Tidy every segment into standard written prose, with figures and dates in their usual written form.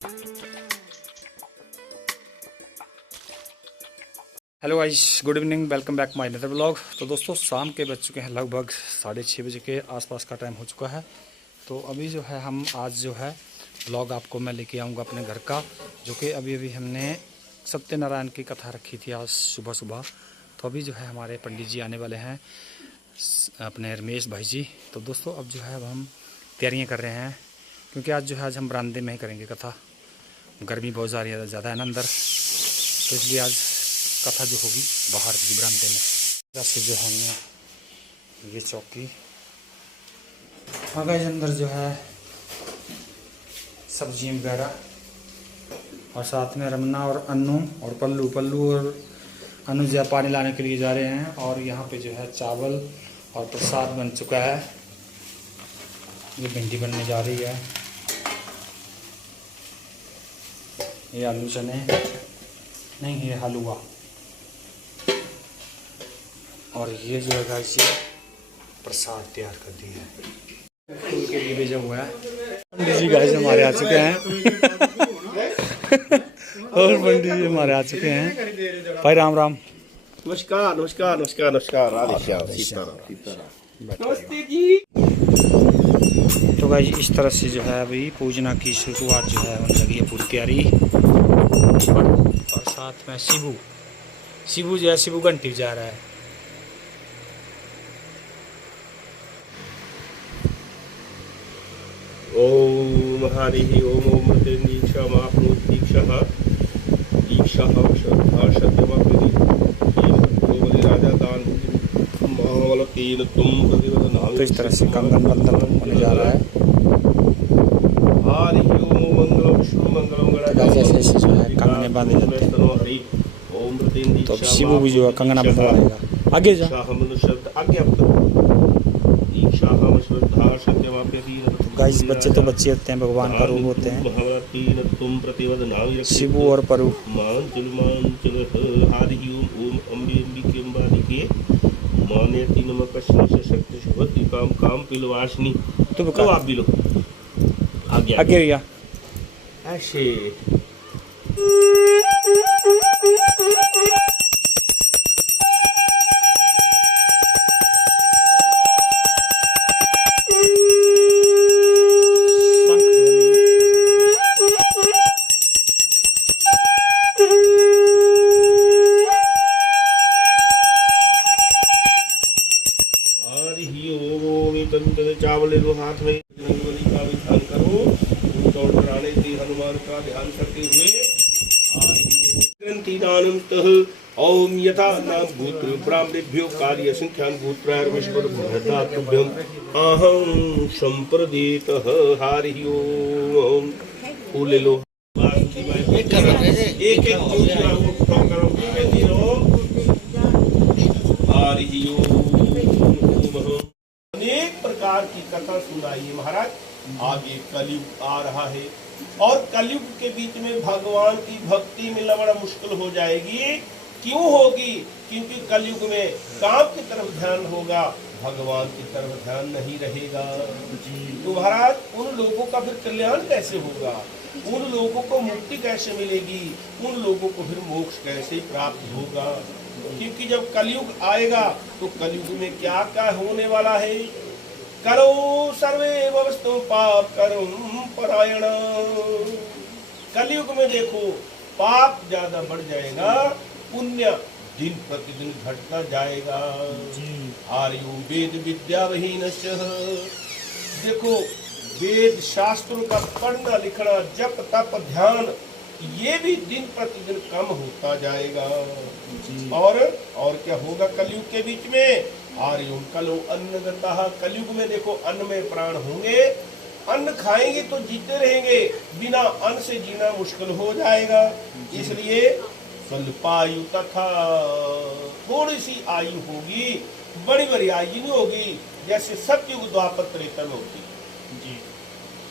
Hello guys, good evening, welcome back my another vlog. तो दोस्तों शाम के बज चुके हैं, लगभग 6:30 बजे के आसपास का टाइम हो चुका है। तो अभी जो है हम आज जो है व्लॉग आपको मैं लेके आऊँगा अपने घर का, जो कि अभी अभी हमने सत्यनारायण की कथा रखी थी आज सुबह सुबह। तो अभी जो है हमारे पंडित जी आने वाले हैं, अपने रमेश भाई जी। तो दोस्तों अब जो है अब हम तैयारियाँ कर रहे हैं, क्योंकि आज जो है आज हम बरामदे में ही करेंगे कथा। गर्मी बहुत ज़्यादा है ना अंदर, तो इसलिए आज कथा जो होगी बाहर की बरामदे में। जैसे जो है हमने ये चौकी आगे अंदर जो है सब्जी वगैरह, और साथ में रमना और अन्नू और पल्लू और अनु जो पानी लाने के लिए जा रहे हैं। और यहाँ पे जो है चावल और प्रसाद बन चुका है। ये भिंडी बनने जा रही है, ये आलू चने नहीं, ये हलवा, और ये जो है गाइस ये प्रसाद तैयार कर दिया है। फूल के लिए भेजा हुआ है। पंडित जी गाइस हमारे आ चुके हैं और पंडित जी हमारे आ चुके हैं। भाई राम राम। नमस्कार नमस्कार नमस्कार नमस्कार। राधे श्याम, सीताराम। नमस्ते जी। तो गाइस इस तरह से जो है अभी पूजना की शुरुआत जो है होने लगी है, पूरी तैयारी। और साथ में शिबू जो है शिबू घंटी जा रहा है। ओम हरिः ओम ओम दीक्षामाप्नोति दीक्षाः श्रद्धा सत्यमाप्नोति गोबली राजा दान महाबलतेन तुम प्रतिवदनामि। तो इस तरह से कंगन बंधन होने जा रहा है। हरिः ओम मंगलम विष्णु मंगलम गणाधिपति जैसे जो है कंगने बांधे जाते हैं। हरि ओम प्रतीन तो शिबू भी जो है कंगना बंधवाएगा। आगे जा गाइस, बच्चे तो बच्चे होते हैं, भगवान का रूप होते हैं शिबू और परु। तो आप भी लो आगे भैया। ऐसे चावल ले लो हाथ में, रंगोली का भी ध्यान करो। दौड़ कराने से हनुमान का ध्यान करते हुए ओम यथा नाम भूत ब्राह्मणेभ्यो कार्य संख्यान भूत प्रायर्विश्वर भरताभ्यम अहं संप्रदितः। हरि ओम। फूल ले लो, एक एक करो। हरि ओम। अनेक प्रकार की कथा सुनाइए महाराज। आगे कलयुग आ रहा है, और कलयुग के बीच में भगवान की भक्ति मिलना बड़ा मुश्किल हो जाएगी। क्यों होगी? क्योंकि कलयुग में काम की तरफ ध्यान होगा, भगवान की तरफ ध्यान नहीं रहेगा। तो महाराज उन लोगों का फिर कल्याण कैसे होगा? उन लोगों को मुक्ति कैसे मिलेगी? उन लोगों को फिर मोक्ष कैसे प्राप्त होगा? क्योंकि जब कलयुग आएगा तो कलयुग में क्या क्या होने वाला है? करो सर्वे वस्तु पाप करुम परायण। कलयुग में देखो पाप ज्यादा बढ़ जाएगा, पुण्य दिन प्रतिदिन घटता जाएगा। आर्यो वेद विद्या वहीनश्च। देखो वेद शास्त्रों का पढ़ना लिखना, जप तप ध्यान, ये भी दिन प्रतिदिन कम होता जाएगा। और क्या होगा कलयुग के बीच में? आर्यो कलो अन्न गतः। कलयुग में देखो अन्न में प्राण होंगे, अन्न खाएंगे तो जीते रहेंगे, बिना अन्न से जीना मुश्किल हो जाएगा। इसलिए स्वल्पायु तथा थोड़ी सी आयु होगी, बड़ी बड़ी आयु नहीं होगी, जैसे सतयुग द्वापर त्रेता में होती।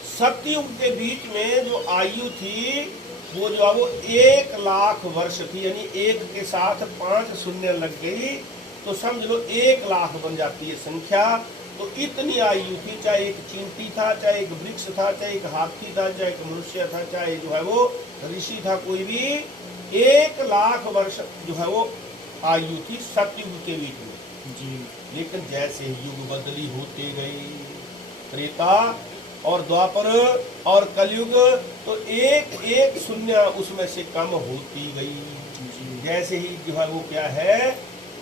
सतयुग के बीच में जो आयु थी वो जो है वो 1,00,000 वर्ष थी, यानी एक के साथ 5 शून्य लग गई तो समझ लो 1,00,000 बन जाती है संख्या। तो इतनी आयु थी, चाहे एक चींटी था, चाहे एक वृक्ष था, चाहे एक हाथी था, चाहे एक मनुष्य था, चाहे जो है वो ऋषि था, कोई भी 1,00,000 वर्ष जो है वो आयु थी सतयुग के बीच में जी। लेकिन जैसे युग बदली होते गई, त्रेता और द्वापर और कलयुग, तो एक एक शून्य उसमें से कम होती गई। जैसे ही जो है वो क्या है,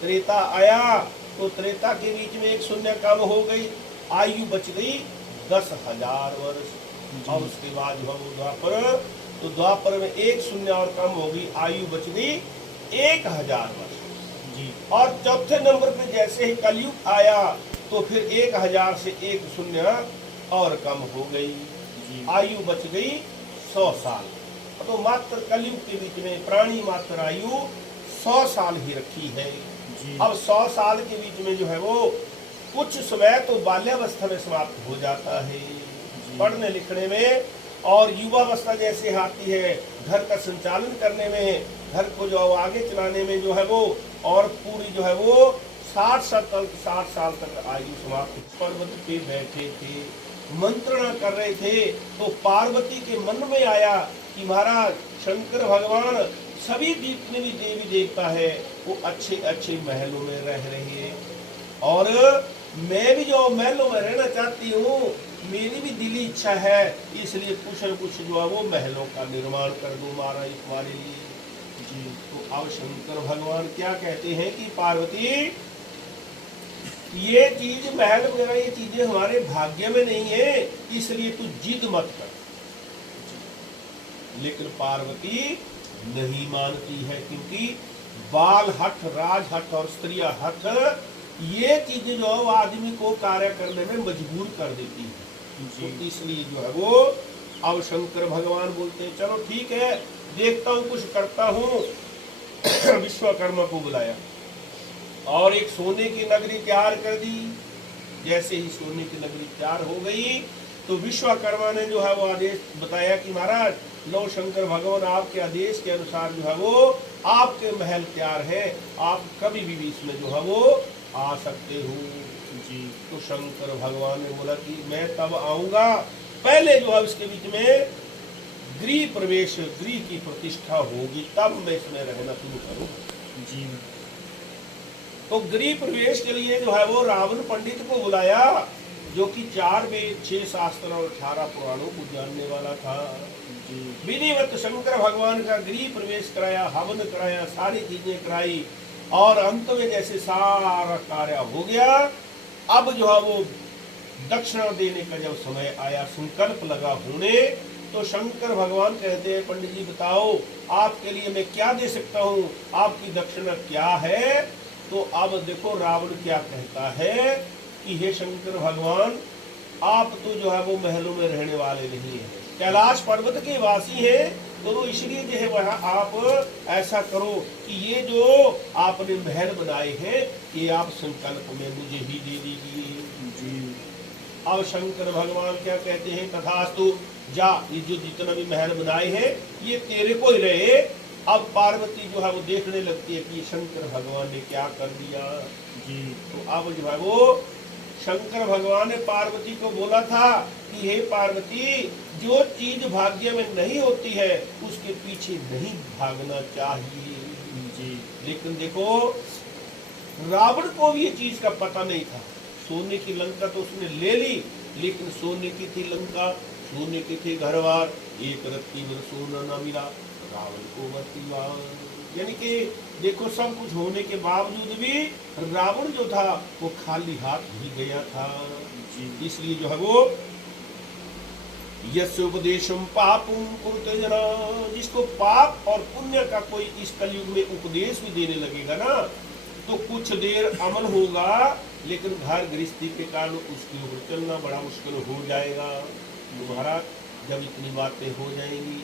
त्रेता आया तो त्रेता के बीच में एक शून्य कम हो गई, आयु बच गई 10,000 वर्ष। और उसके बाद जो है वो द्वापर, तो द्वापर में एक शून्य और कम हो गई, आयु बच गई 1,000 वर्ष जी। और चौथे नंबर पे जैसे ही कलयुग आया तो फिर 1,000 से एक शून्य और कम हो गई, आयु बच गई 100 साल। तो मात्र कलयुग के बीच में प्राणी मात्र आयु 100 साल ही रखी है। अब 100 साल के बीच में जो है वो कुछ समय तो बाल्यावस्था में समाप्त हो जाता है, पढ़ने लिखने में, और युवावस्था जैसे आती है घर का संचालन करने में, घर को जो आगे चलाने में जो है वो, और पूरी जो है वो 60 साल तक आयु समाप्त। पर्वत पे बैठे थे, मंत्रणा कर रहे थे, तो पार्वती के मन में आया कि महाराज शंकर भगवान सभी जितने भी देवी देवता है वो अच्छे अच्छे महलों में रह रहे हैं, और मैं भी जो महलों में रहना चाहती हूँ, मेरी भी दिली इच्छा है, इसलिए कुछ न कुछ जो है वो महलों का निर्माण कर दूं महाराज तुम्हारे लिए जी। तो अब शंकर भगवान क्या कहते हैं कि पार्वती, ये चीज महल वगैरह ये चीजें हमारे भाग्य में नहीं है, इसलिए तू जिद मत कर। लेकिन पार्वती नहीं मानती है, क्योंकि बाल हठ, राज हठ और स्त्रिया हठ, ये चीजें जो है आदमी को कार्य करने में मजबूर कर देती है। तो इसलिए जो है वो अब शंकर भगवान बोलते हैं चलो ठीक है, देखता हूँ कुछ करता हूँ। विश्वकर्मा को बुलाया और एक सोने की नगरी तैयार कर दी। जैसे ही सोने की नगरी तैयार हो गई तो विश्वकर्मा ने जो है वो आदेश बताया कि महाराज लो शंकर भगवान आपके आदेश के अनुसार जो है वो आपके महल तैयार है, आप कभी भी इसमें जो है वो आ सकते हो जी। तो शंकर भगवान ने बोला कि मैं तब आऊंगा, पहले जो है उसके बीच में गृह प्रवेश, गृह की प्रतिष्ठा होगी, तब मैं इसमें रहना शुरू करूंगा जी। तो गृह प्रवेश के लिए जो है वो रावण पंडित को बुलाया, जो कि 4 वेद 6 शास्त्र और 18 पुराणों को जानने वाला था। विधिवत शंकर भगवान का गृह प्रवेश कराया, हवन कराया, सारी चीजें कराई, और अंत में जैसे सारा कार्य हो गया, अब जो है वो दक्षिणा देने का जब समय आया, संकल्प लगा होने, तो शंकर भगवान कहते हैं पंडित जी बताओ आपके लिए मैं क्या दे सकता हूँ, आपकी दक्षिणा क्या है। तो अब देखो रावण क्या कहता है कि हे शंकर भगवान, आप तो जो है वो महलों में रहने वाले नहीं है, कैलाश पर्वत के वासी है, तो इसलिए जो है वह आप ऐसा करो कि ये जो आपने महल बनाए हैं ये आप संकल्प में मुझे ही दे दीजिए जी। अब शंकर भगवान क्या कहते हैं, तथास्तु जा, ये जो जितना भी महल बनाए हैं ये तेरे को ही रहे। अब पार्वती जो है वो देखने लगती है कि शंकर भगवान ने क्या कर दिया जी। तो अब जो है वो शंकर भगवान ने पार्वती को बोला था कि हे पार्वती, जो चीज भाग्य में नहीं होती है उसके पीछे नहीं भागना चाहिए जी। लेकिन देखो रावण को भी ये चीज का पता नहीं था। सोने की लंका तो उसने ले ली, लेकिन सोने की थी लंका, सोने के थे घर बार, एक रत्ती में सोना न मिला, रावण को मतिवान। यानी कि देखो सब कुछ होने के बावजूद भी रावण जो था वो खाली हाथ ही गया था जी। इसलिए जो है वो यस्य उपदेशम पापम कुरुते जना, जिसको पाप और पुण्य का कोई इस कलयुग में उपदेश भी देने लगेगा ना, तो कुछ देर अमल होगा, लेकिन घर गृहस्थी के कारण उसके ऊपर चलना बड़ा मुश्किल हो जाएगा। तुम्हारा जब इतनी बातें हो जाएंगी,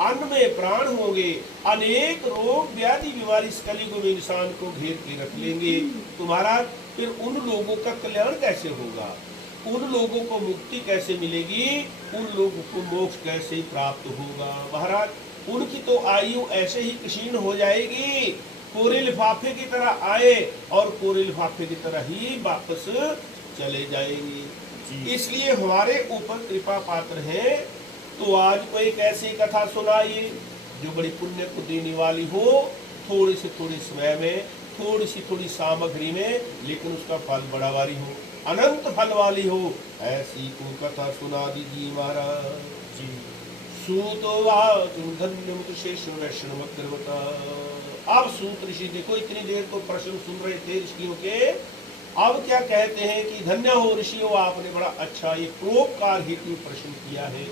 अन्न में प्राण होंगे, अनेक रोग व्याधि बीमारी इस कलयुग में इंसान को घेर के रख लेंगे, तुम्हारा फिर उन लोगों का कल्याण कैसे होगा, उन लोगों को मुक्ति कैसे मिलेगी, उन लोगों को मोक्ष कैसे प्राप्त होगा। महाराज उनकी तो आयु ऐसे ही क्षीण हो जाएगी, कोरे लिफाफे की तरह आए और कोरे लिफाफे की तरह ही वापस चले जाएंगे। इसलिए हमारे ऊपर कृपा पात्र हैं। तो आज को एक ऐसी कथा सुनाइए जो बड़ी पुण्य को देने वाली हो, थोड़ी से थोड़ी समय में, थोड़ी सी थोड़ी सामग्री में, लेकिन उसका फल बड़ा वाली हो, अनंत फल वाली हो। ऐसी को कथा सुना दीजिए महाराज जी। सूतोवाच धन्यम शेषम वैष्णवक्रमता। अब सूत ऋषि देखो, इतनी देर तो प्रश्न सुन रहे थे ऋषियों के, अब क्या कहते हैं कि धन्य हो ऋषियों, आपने बड़ा अच्छा ये परोपकार हेतु प्रश्न किया है।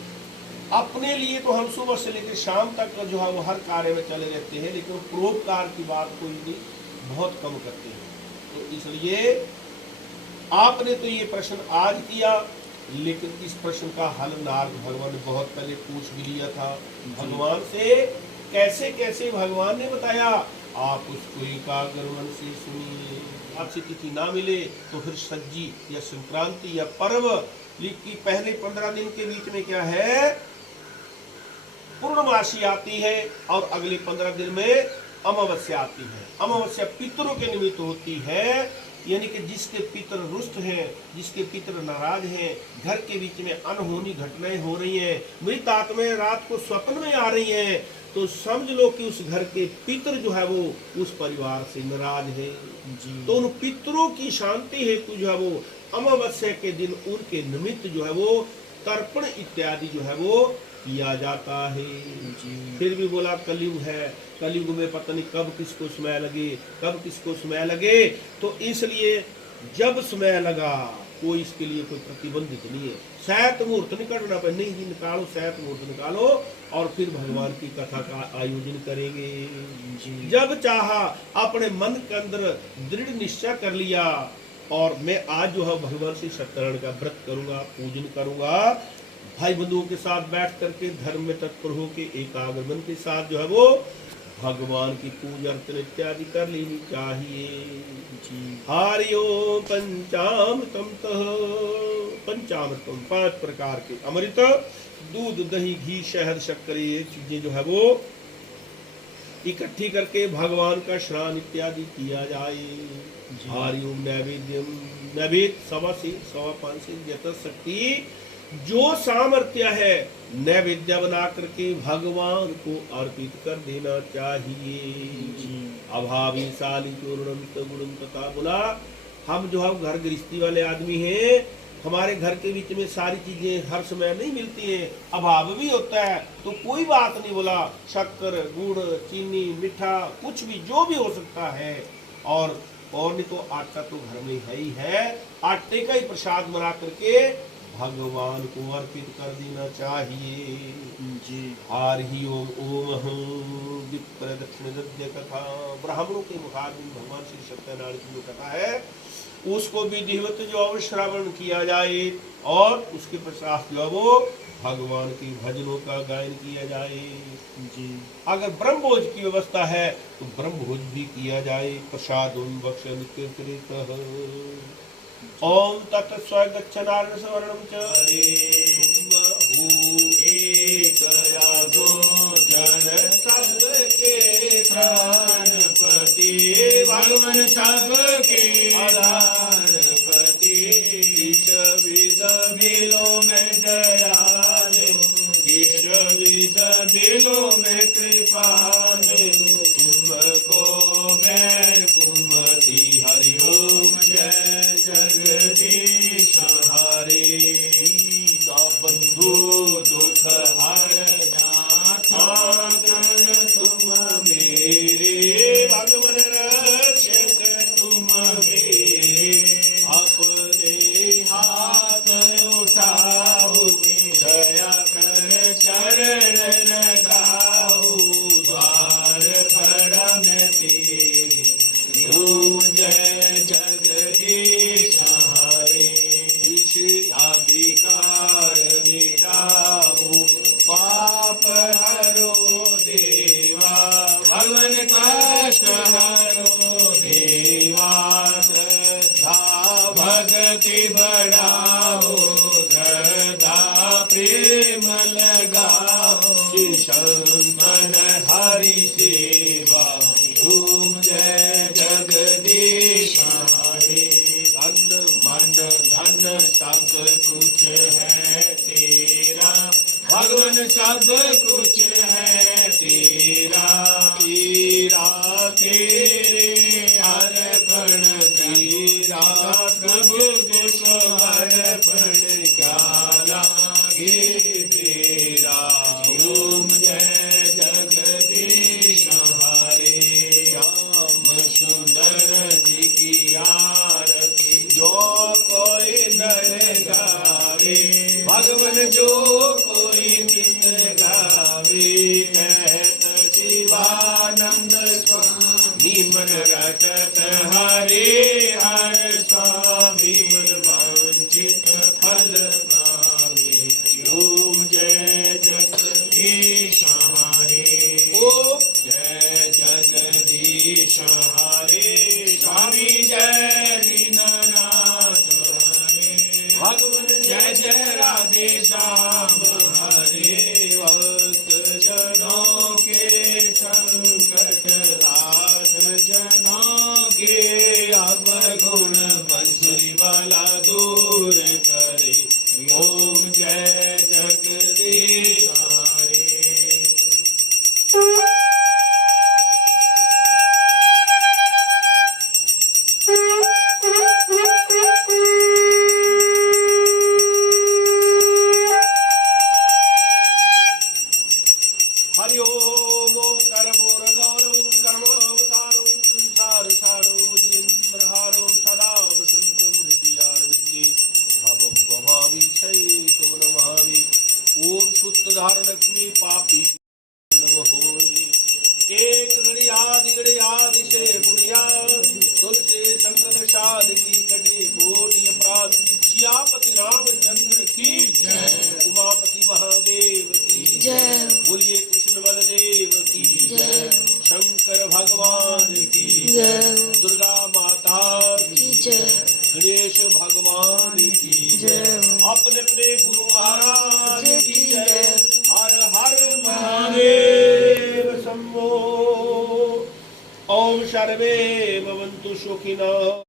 अपने लिए तो हम सुबह से लेकर शाम तक जो है वो हर कार्य में चले रहते हैं, लेकिन परोपकार की बात कोई नहीं, बहुत कम करते हैं। तो इसलिए आपने तो ये प्रश्न आज किया, लेकिन इस प्रश्न का हल नारद भगवान ने बहुत पहले पूछ भी लिया था भगवान से। कैसे कैसे भगवान ने बताया, आप उसको एकाग्र मन से सुनिए। आपसे तिथि ना मिले तो फिर सज्जी या संक्रांति या पर्व की पहले 15 दिन के बीच में क्या है, पूर्णमासी आती है, और अगले 15 दिन में अमावस्या आती है। अमावस्या पितरों के निमित्त होती है, यानी कि जिसके पितर रुष्ट हैं, जिसके पितर नाराज हैं, घर के बीच में अनहोनी घटनाएं हो रही हैं, मृत आत्माएं रात को स्वप्न में आ रही हैं, तो समझ लो कि उस घर के पितर जो है वो उस परिवार से नाराज है जी। तो उन पितरों की शांति हेतु जो है वो अमावस्या के दिन उनके निमित्त जो है वो तर्पण इत्यादि जो है वो किया जाता है जी। फिर भी बोला कलयुग है, कलयुग में पता नहीं कब किसको समय लगे, कब किसको समय लगे। तो इसलिए जब समय लगा, कोई इसके लिए कोई प्रतिबंधित नहीं है। शैत मुहूर्त निकलना पर नहीं जी, निकालो शैत मुहूर्त निकालो, और फिर भगवान की कथा का आयोजन करेंगे जी। जब चाहा अपने मन के अंदर दृढ़ निश्चय कर लिया, और मैं आज जो है भगवान से सत्यनारायण का व्रत करूंगा, पूजन करूंगा, भाई बंधुओं के साथ बैठ करके धर्म में तत्पर होके एकाग्र मन के साथ जो है वो भगवान की पूजा अर्चना इत्यादि कर लेनी चाहिए जी। हरि ओम। पंचामृतम पंचामृतम 5 प्रकार के अमृत, दूध दही घी शहद शक्कर, ये चीजें जो है वो इकट्ठी करके भगवान का स्नान इत्यादि किया जाए। हरि ओम। नैवेद्यम, नैवेद्य 1.25 से 5.25 से यथाशक्ति जो सामर्थ्य है नैवेद्य बना करके भगवान को अर्पित कर देना चाहिए। अभावी साली चूर्णम गुणम तथा बोला, हम जो है घर गृहस्थी वाले आदमी हैं, हमारे घर के बीच में सारी चीजें हर समय नहीं मिलती हैं, अभाव भी होता है, तो कोई बात नहीं बोला, शक्कर गुड़ चीनी मीठा कुछ भी जो भी हो सकता है, और नहीं तो आटा तो घर में है ही है, आटे का ही प्रसाद बना करके भगवान को अर्पित कर देना चाहिए जी। हरि ओम। ओम विप्र दक्षिण दद्य कथा, ब्राह्मणों के मुखारबिंद भगवान श्री सत्यनारायण की जो कथा है उसको विधिवत जो श्रवण किया जाए, और उसके पश्चात जो वो भगवान के भजनों का गायन किया जाए जी। अगर ब्रह्म भोज की व्यवस्था है तो ब्रह्म भोज भी किया जाए। प्रसाद ओम तत् स्वगच्छनारायण स्वर्णम च सबके त्राणपति, भगवान सबके आधारपति, विद बिलो में दयालु, विद बिलो में कृपालु, तुमको मैं कुमति हरि ओम जय जगदीश हरे। बंधु दुख हरना तुम मेरे, भगवान रक्षक तुम मेरे, अपने हाथ उठाओ, दया कर चरण लगाओ, द्वार बड़ा मैं तेरे, ओम जय जगदीश हरे। विकार मिटाओ, पाप हरो देवा, भगवान कष्ट हरो देवा, श्रद्धा भक्ति बढ़ाओ, श्रद्धा प्रेम लगाओ, संतन हरि सेवा, ओम जय जगदीश हरे। तन मन हरि ओम कर्पूरगौरं कर्मावतारं संसारसारं मुनीन्द्रहारं सदा वसन्तं हृदयारविन्दे भवं भवामि शयितं नमामि। ओम सूत्रधारलक्ष्मी पापी नमः होय। एक गणियादि से बुनिया तुलसे संगत साधकी कटे कोटि अपराध। सियापति रामचंद्र की जय, उमापति महादेव की जय, बोलिए कृष्ण बलदेव की जय, शंकर भगवान की जय, दुर्गा माता की जय, गणेश भगवान की जय, अपने अपने गुरु महाराज की जय। हर हर महादेव शंभो। ओम सर्वे भवन्तु सुखिनः।